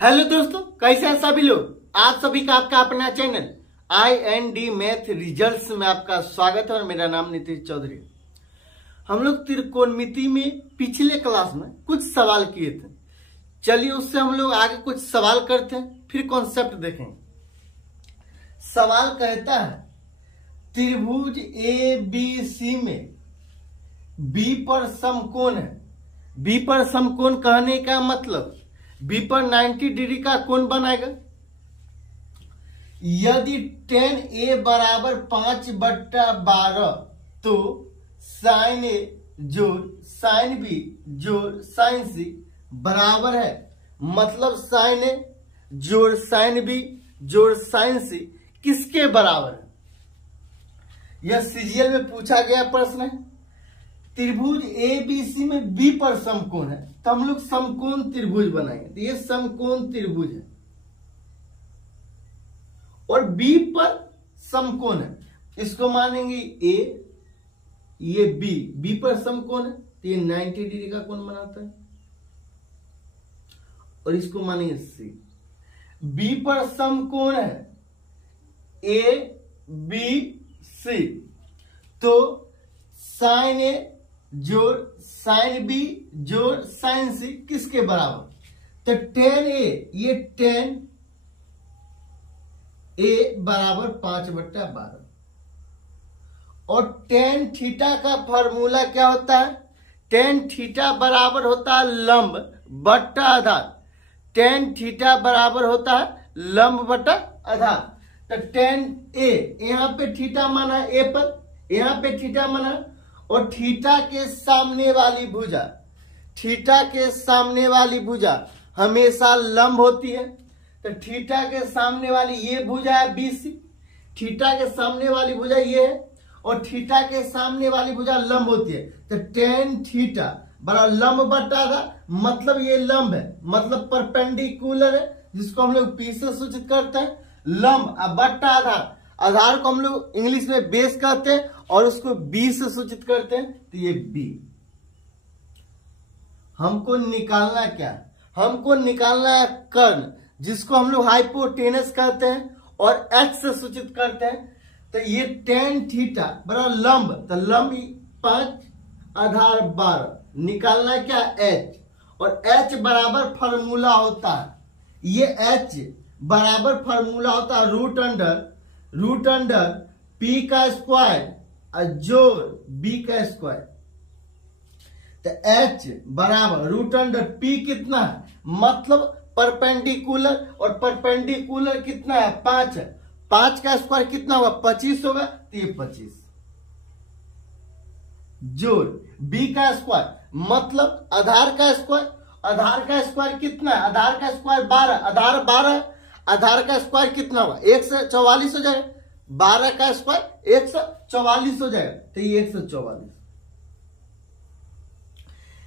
Hello दोस्तों, कैसे हैं सभी लोग। आप सभी का आपका अपना चैनल IND मैथ रिजल्ट्स में आपका स्वागत है और मेरा नाम नीतीश चौधरी। हम लोग त्रिकोणमिति में पिछले क्लास में कुछ सवाल किए थे। चलिए उससे हम लोग आगे कुछ सवाल करते हैं, फिर कॉन्सेप्ट देखेंगे। सवाल कहता है त्रिभुज ABC में B पर समकोण है। B पर समकोण कहने का मतलब B पर 90 डिग्री का कोण बनाएगा। यदि tan A बराबर 5/12 तो sin A जोड़ sin B जोड़ sin C बराबर है, मतलब sin A जोड़ sin B जोड़ sin C किसके बराबर है। यह सीजीएल में पूछा गया प्रश्न है। त्रिभुज ABC में B पर समकोण है, तो हम लोग समकोण त्रिभुज बनाएंगे। तो ये समकोण त्रिभुज है और B पर समकोण है, इसको मानेंगे A, ये B पर समकोण है तो ये 90 डिग्री का कोण बनाता है, और इसको मानेंगे C। B पर समकोण है ABC, तो sin A जोड़ sin B जोड़ sin C किसके बराबर। तो tan A, ये tan A बराबर 5/12 और tan थीटा का फॉर्मूला क्या होता है। tan थीटा बराबर होता है लंब बट्टा आधार। tan थीटा बराबर होता है लंब बट्टा आधार। तो tan A, यहाँ पे थीटा माना A पर, यहाँ पे थीटा माना, और थीटा के सामने वाली भुजा, थीटा के सामने वाली भुजा हमेशा लंब होती है। तो थीटा के सामने वाली ये भुजा है BC, थीटा के सामने वाली भुजा ये है, और थीटा के सामने वाली भुजा लंब होती है। तो tan थीटा बराबर लंब बट्टा आधार, मतलब ये लंब है, मतलब परपेंडिकुलर है, जिसको हम लोग P से सूचित करते हैं। लंब बट्टा आधार, आधार को हम लोग इंग्लिश में बेस कहते हैं और उसको B से सूचित करते हैं, तो ये B। हमको निकालना क्या, हमको निकालना है कर्ण, जिसको हम लोग हाइपोटेनस कहते हैं और H से सूचित करते हैं। तो ये tan थीटा बराबर लंब, तो लंब 5 आधार 12, निकालना है क्या H, और H बराबर फॉर्मूला होता है, ये H बराबर फॉर्मूला होता है रूट अंडर P का स्क्वायर जोड़ B का स्क्वायर। तो H बराबर रूट अंडर P कितना है, मतलब परपेंडिकुलर, और परपेंडिकुलर कितना है 5 है, 5 का स्क्वायर कितना होगा 25 होगा, तो ये 25 जोड़ B का स्क्वायर, मतलब आधार का स्क्वायर। आधार का स्क्वायर कितना है, आधार का स्क्वायर 12, आधार 12, आधार का स्क्वायर कितना होगा 144 हो जाएगा, 12 का स्क्वायर 144 हो जाएगा, तो ये 144।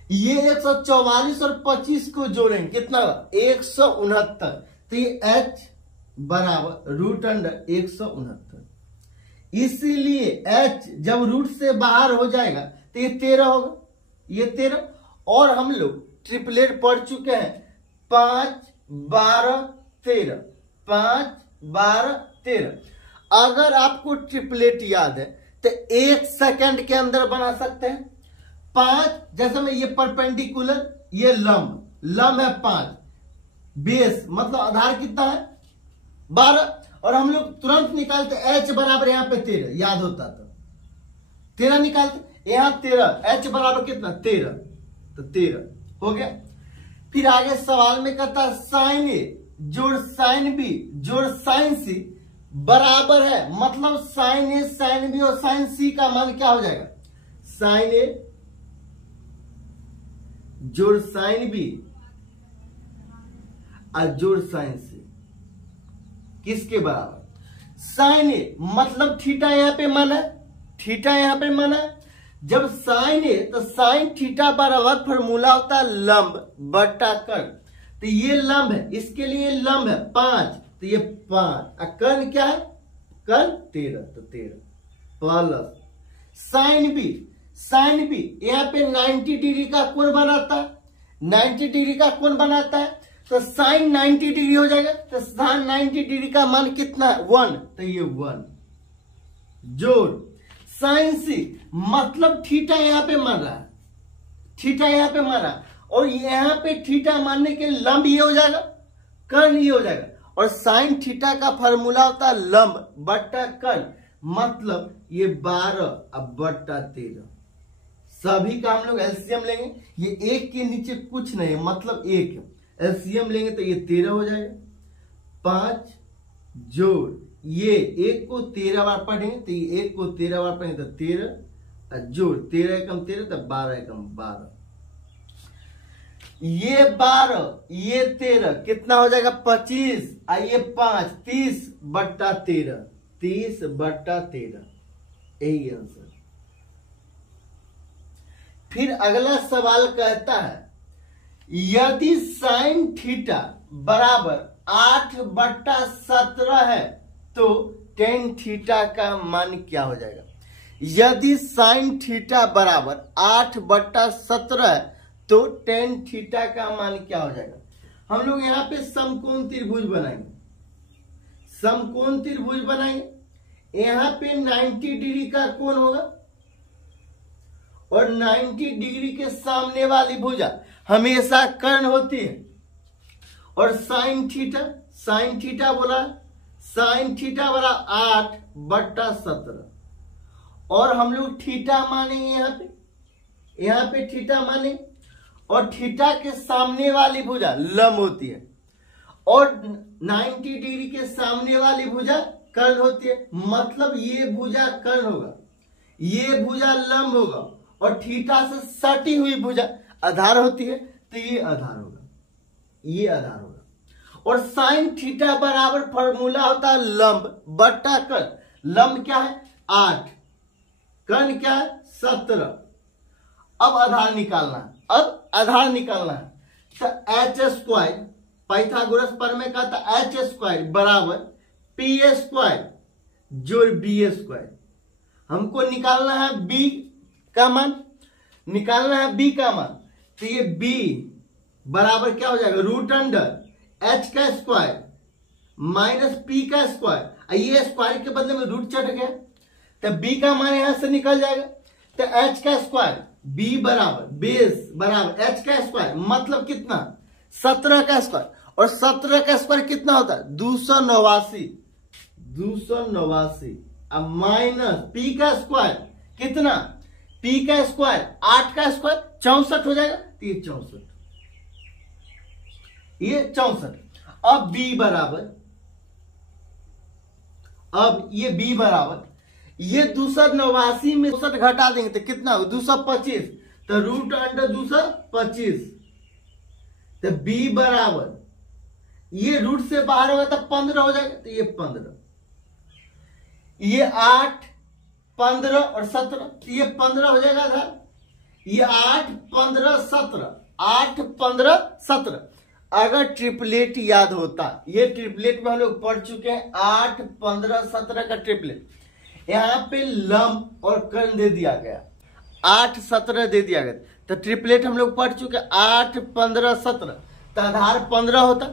ये 144 और 25 को जोड़ेंगे कितना होगा 169, तो ये H बराबर रूट अंडर 169। इसीलिए H जब रूट से बाहर हो जाएगा तो ये 13 होगा, ये 13। और हम लोग ट्रिपलेट पढ़ चुके हैं 5 12 13, 5 12 13। अगर आपको ट्रिपलेट याद है तो 1 सेकंड के अंदर बना सकते हैं। 5 जैसे में ये परपेंडिकुलर, ये लंब है 5, बेस मतलब आधार कितना है 12, और हम लोग तुरंत निकालते H बराबर यहाँ पे 13, याद होता तो 13 निकालते, यहाँ 13, H बराबर कितना 13, तो 13 हो गया। फिर आगे सवाल में कहता है sin A जोड़ sin B जोड़ sin C बराबर है, मतलब sin A sin B और sin C का मान क्या हो जाएगा, sin A जोड़ sin B और जोड़ sin C किसके बराबर। sin A मतलब थीटा यहाँ पे माना है, थीटा यहाँ पे माना है। जब sin A तो sin थीटा बराबर फॉर्मूला होता है लंब बट्टा कर्ण, तो ये लंब है, इसके लिए लंब है 5, तो ये 5, कर्ण क्या है कर्ण 13, तो 13 प्लस sin B यहाँ पे 90 डिग्री का कोण बनाता है, 90 डिग्री का कोण बनाता है। तो साइन 90 डिग्री हो जाएगा। तो साइन 90 डिग्री का मान कितना है 1, तो ये 1 जोड़ साइन सी, मतलब थीटा यहां पे मान रहा है, थीटा यहां पे मान रहा है, और यहां पे थीटा मानने के लंब ये हो जाएगा, कर्ण ये हो जाएगा। और साइन थीटा का फार्मूला होता है लंब बट्टा कर्ण, मतलब ये 12 अब बट्टा 13। सभी का हम लोग एलसीएम लेंगे, ये एक के नीचे कुछ नहीं है, मतलब एक है। एलसीएम लेंगे तो ये 13 हो जाएगा। 5 जोड़ ये 1 को 13 बार पढ़ेंगे, तो ये 1 को 13 बार पढ़ेंगे तो 13, जोड़ 13 एकम 13 तो 12 एकम 12। ये 12 ये 13 कितना हो जाएगा 25, ये 5 30 बट्टा 13, 30 बट्टा 13, यही आंसर। फिर अगला सवाल कहता है यदि साइन थीटा बराबर 8 बट्टा 17 है तो टेन थीटा का मान क्या हो जाएगा। यदि साइन थीटा बराबर 8 बट्टा 17 है तो टेन थीटा का मान क्या हो जाएगा। हम लोग यहां पे समकोण त्रिभुज बनाएंगे, समकोण त्रिभुज बनाएंगे। यहां पे 90 डिग्री का कोण होगा और 90 डिग्री के सामने वाली भुजा हमेशा कर्ण होती है। और साइन थीटा बोला, साइन थीटा बरा 8 बट्टा 17, और हम लोग थीटा मानेंगे यहाँ पे थीटा माने, और थीटा के सामने वाली भुजा लंब होती है, और 90 डिग्री के सामने वाली भुजा कर्ण होती है, मतलब ये भुजा कर्ण होगा, ये भुजा लंब होगा, और थीटा से सटी हुई भुजा आधार होती है, तो ये आधार होगा, ये आधार होगा। और साइन थीटा बराबर फॉर्मूला होता है लंब बट्टा कर्ण। लंब क्या है 8, कर्ण क्या है 17। अब आधार निकालना है, अब आधार निकालना है, तो एच स्क्वायर, पाइथागोरस प्रमेय का था एच स्क्वायर बराबर पी स्क्वायर जोड़ बी स्क्वायर। हमको निकालना है बी का मान, निकालना है बी का मान, तो ये बी बराबर क्या हो जाएगा रूट अंडर एच का स्क्वायर माइनस पी का स्क्वायर, ये स्क्वायर के बदले में रूट चढ़ गया, तो बी का मान यहां से निकल जाएगा। तो एच का स्क्वायर बी बराबर बेस बराबर एच का स्क्वायर, मतलब कितना 17 का स्क्वायर, और 17 का स्क्वायर कितना होता है 289, 289, अब माइनस पी का स्क्वायर कितना, पी का स्क्वायर 8 का स्क्वायर 64 हो जाएगा, तो ये 64, ये 64। अब बी बराबर, अब ये बी बराबर, ये 289 में 64 घटा देंगे तो कितना होगा 225, तो रूट अंडर 225, तो बी बराबर ये रूट से बाहर होगा तो 15 हो जाएगा, तो ये 15, ये 8 15 और 17, तो ये 15 हो जाएगा आधार। ये 8 15 17, 8 15 17। अगर ट्रिपलेट याद होता, ये ट्रिपलेट में हम लोग पढ़ चुके हैं 8 15 17 का ट्रिपलेट। यहां पे लंब और कर्ण दे दिया गया, 8 17 दे दिया गया, तो ट्रिपलेट हम लोग पढ़ चुके 8 15 17, तो आधार 15 होता,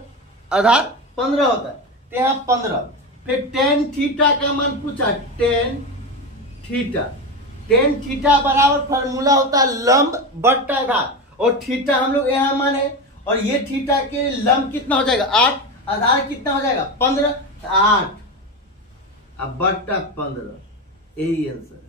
आधार 15 होता, तो यहां 15। फिर टेन थीटा का मान पूछा, टेन थीटा बराबर फार्मूला होता है लंब बट्टा आधार, और थीटा हम लोग यहां माने, और ये थीटा के लंब कितना हो जाएगा 8, आधार कितना हो जाएगा 15, 8 अब बट्टा 15, यही आंसर।